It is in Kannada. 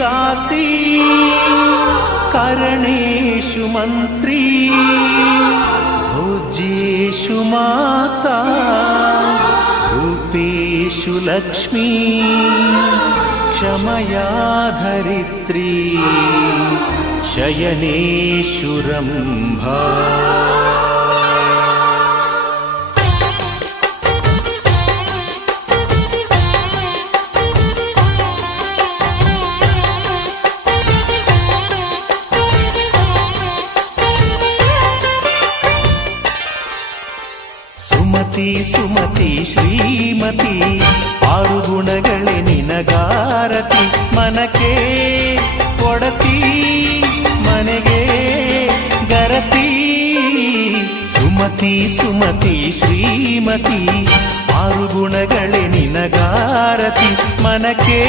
दासी करणेषु मन्त्री भोज्येषु माता रूपेषु लक्ष्मी क्षमया धरित्री शयनेषु रम्भा। ಸುಮತಿ ಸುಮತಿ ಶ್ರೀಮತಿ ಆರು ಗುಣಗಳೇ ನಿನಗಾರತಿ ಮನಕ್ಕೆ ಕೊಡತಿ ಮನೆಗೆ ಗರತಿ ಸುಮತಿ ಸುಮತಿ ಶ್ರೀಮತಿ ಆರು ಗುಣಗಳೇ ನಿನಗಾರತಿ ಮನಕ್ಕೆ